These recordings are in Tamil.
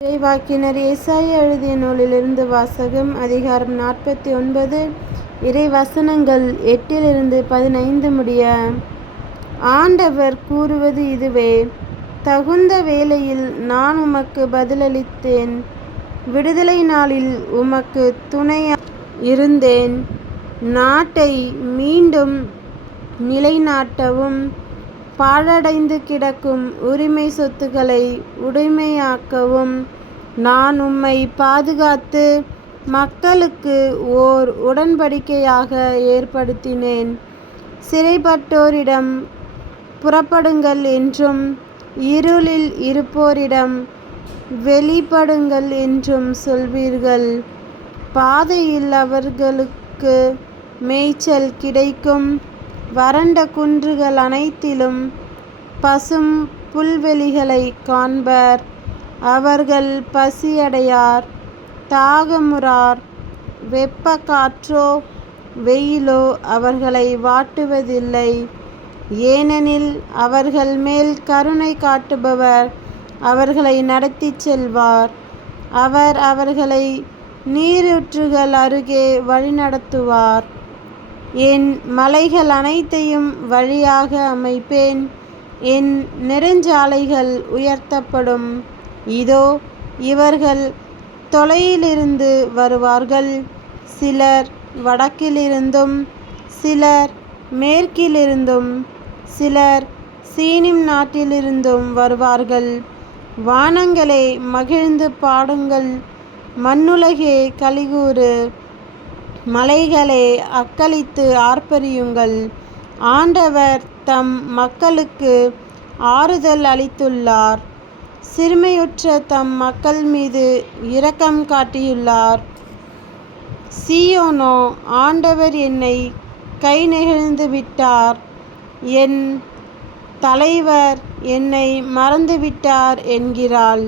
இறைவாக்கினர் ஏசாய எழுதிய நூலிலிருந்து வாசகம் அதிகாரம் நாற்பத்தி ஒன்பது இறை வசனங்கள் எட்டிலிருந்து பதினைந்து முடிய ஆண்டவர் கூறுவது இதுவே தகுந்த வேளையில் நான் உமக்கு பதிலளித்தேன் விடுதலை நாளில் உமக்கு துணையா இருந்தேன் நாட்டை மீண்டும் நிலைநாட்டவும் பாழடைந்து கிடக்கும் உரிமை சொத்துக்களை உடைமையாக்கவும் நான் உம்மை பாதுகாத்து மக்களுக்கு ஓர் உடன்படிக்கையாக ஏற்படுத்தினேன். சிறைப்பட்டோரிடம் புறப்படுங்கள் என்றும் இருளில் இருப்போரிடம் வெளிப்படுங்கள் என்றும் சொல்வீர்கள். பாதையில் அவர்களுக்கு மேய்ச்சல் கிடைக்கும். வறண்ட குன்றுகள் அனைத்திலும் பசும் புல்வெளிகளை காண்பர். அவர்கள் பசியடையார் தாகமுறார். வெப்ப காற்றோ வெயிலோ அவர்களை வாட்டுவதில்லை. ஏனெனில் அவர்கள் மேல் கருணை காட்டுபவர் அவர்களை நடத்திச் செல்வார். அவர் அவர்களை நீரூற்றுகள் அருகே வழிநடத்துவார். என் மலைகள் அனைத்தையும் வழியாக அமைப்பேன். என் நெடுஞ்சாலைகள் உயர்த்தப்படும். இதோ இவர்கள் தொலையிலிருந்து வருவார்கள். சிலர் வடக்கிலிருந்தும் சிலர் மேற்கிலிருந்தும் சிலர் சீனிம் நாட்டிலிருந்தும் வருவார்கள். வானங்களே மகிழ்ந்து பாடுங்கள். மண்ணுலகே கலிகூறு. மலைகளே அக்களித்து ஆர்ப்பரியுங்கள். ஆண்டவர் தம் மக்களுக்கு ஆறுதல் அளித்துள்ளார். சிறுமையுற்ற தம் மக்கள் மீது இரக்கம் காட்டியுள்ளார். சீயோனோ ஆண்டவர் என்னை கை நெகிழ்ந்து விட்டார். என் தலைவர் என்னை மறந்துவிட்டார் என்கிறாள்.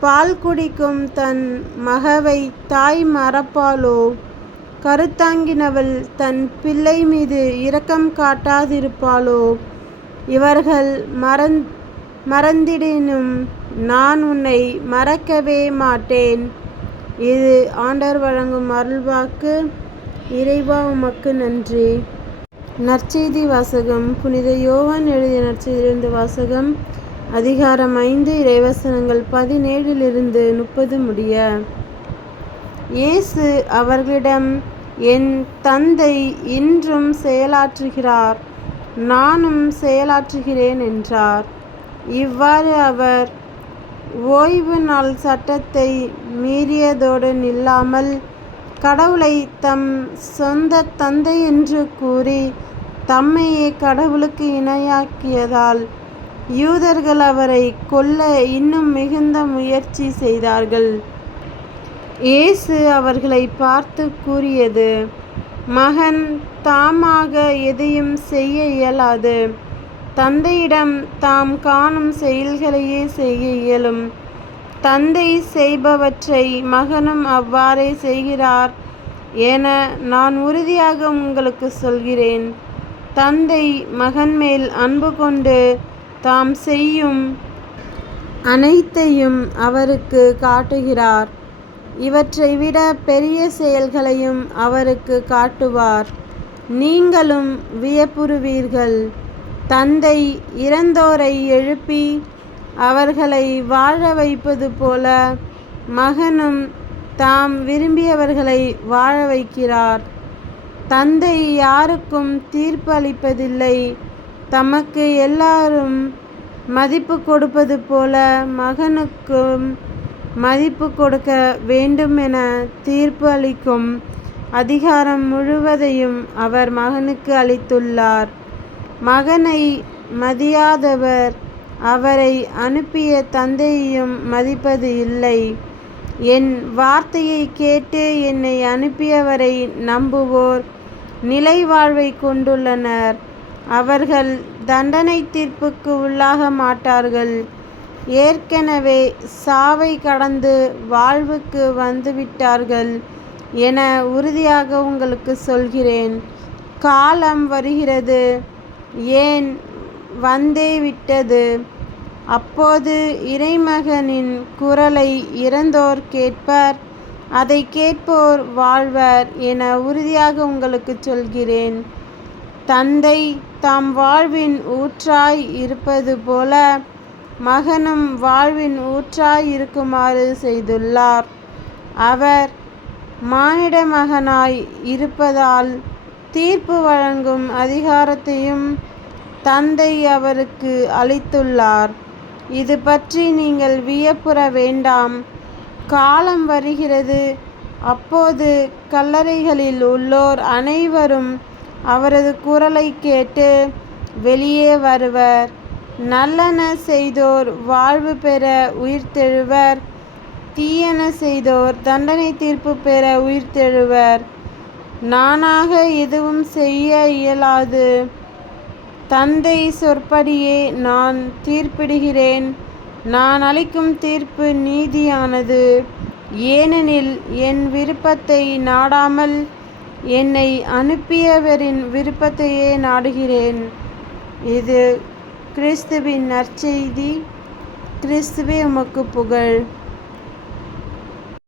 பால் குடிக்கும் தன் மகவை தாய் மறப்பாளோ? கருத்தாங்கினவள் தன் பிள்ளை மீது இரக்கம் காட்டாதிருப்பாளோ? இவர்கள் மறந் மறந்திடினும் நான் உன்னை மறக்கவே மாட்டேன். இது ஆண்டர் வழங்கும் அருள்வாக்கு. இறைவா உமக்கு நன்றி. நற்செய்தி வாசகம் புனித யோவான் எழுதிய நற்செய்தியிலிருந்து வாசகம். அதிகாரம் ஐந்து இறைவசனங்கள் பதினேழிலிருந்து முப்பது முடிய. இயேசு அவர்களிடம் என் தந்தை இன்றும் செயலாற்றுகிறார் நானும் செயலாற்றுகிறேன் என்றார். இவ்வாறு அவர் ஓய்வு நாள் சட்டத்தை மீறியதோடு நில்லாமல் கடவுளை தம் சொந்த தந்தை என்று கூறி தம்மையே கடவுளுக்கு இணையாக்கியதால் யூதர்கள் அவரை கொல்ல இன்னும் மிகுந்த முயற்சி செய்தார்கள். இயேசு அவர்களை பார்த்து கூறியது மகன் தாமாக எதையும் செய்ய இயலாது. தந்தையிடம் தாம் காணும் செயல்களையே செய்ய இயலும். தந்தை செய்பவற்றை மகனும் அவ்வாறே செய்கிறார் என நான் உறுதியாக உங்களுக்கு சொல்கிறேன். தந்தை மகன் மேல் அன்பு கொண்டு தாம் செய்யும் அனைத்தையும் அவருக்கு காட்டுகிறார். இவற்றை விட பெரிய செயல்களையும் அவருக்கு காட்டுவார். நீங்களும் வியப்புறுவீர்கள். தந்தை இறந்தோரை எழுப்பி அவர்களை வாழ வைப்பது போல மகனும் தாம் விரும்பியவர்களை வாழ வைக்கிறார். தந்தை யாருக்கும் தீர்ப்பளிப்பதில்லை. தமக்கு எல்லாரும் மதிப்பு கொடுப்பது போல மகனுக்கும் மதிப்பு கொடுக்க வேண்டுமென தீர்ப்பு அளிக்கும் அதிகாரம் முழுவதையும் அவர் மகனுக்கு அளித்துள்ளார். மகனை மதியாதவர் அவரை அனுப்பிய தந்தையையும் மதிப்பது இல்லை. என் வார்த்தையை கேட்டு என்னை அனுப்பியவரை நம்புவோர் நிலை வாழ்வை கொண்டுள்ளனர். அவர்கள் தண்டனை தீர்ப்புக்கு உள்ளாக மாட்டார்கள். ஏற்கனவே சாவை கடந்து வாழ்வுக்கு வந்துவிட்டார்கள் என உறுதியாக உங்களுக்கு சொல்கிறேன். காலம் வருகிறது. ஏன்? வந்தே விட்டது. அப்போது இறைமகனின் குரலை இறந்தோர் கேட்பர். அதை கேட்போர் வாழ்வர் என உறுதியாக உங்களுக்கு சொல்கிறேன். தந்தை தாம் வாழ்வின் ஊற்றாய் இருப்பது போல மகனும் வாழ்வின் ஊற்றாய் இருக்குமாறு செய்துள்ளார். அவர் மானிட மகனாய் இருப்பதால் தீர்ப்பு வழங்கும் அதிகாரத்தையும் தந்தை அவருக்கு அளித்துள்ளார். இது பற்றி நீங்கள் வியப்புற வேண்டாம். காலம் வருகிறது. அப்போது கல்லறைகளில் உள்ளோர் அனைவரும் அவரது குரலை கேட்டு வெளியே வருவர். நல்லன செய்தோர் வாழ்வு பெற உயிர்த்தெழுவர் தீயன செய்தோர் தண்டனை தீர்ப்பு பெற உயிர்த்தெழுவர் நானாக எதுவும் செய்ய இயலாது. தந்தை சொற்படியே நான் தீர்ப்பிடுகிறேன். நான் அளிக்கும் தீர்ப்பு நீதியானது. ஏனெனில் என் விருப்பத்தை நாடாமல் என்னை அனுப்பியவரின் விருப்பத்தையே நாடுகிறேன். இது கிறிஸ்துவின் நற்செய்தி. கிறிஸ்துவே உமக்கு புகழ்.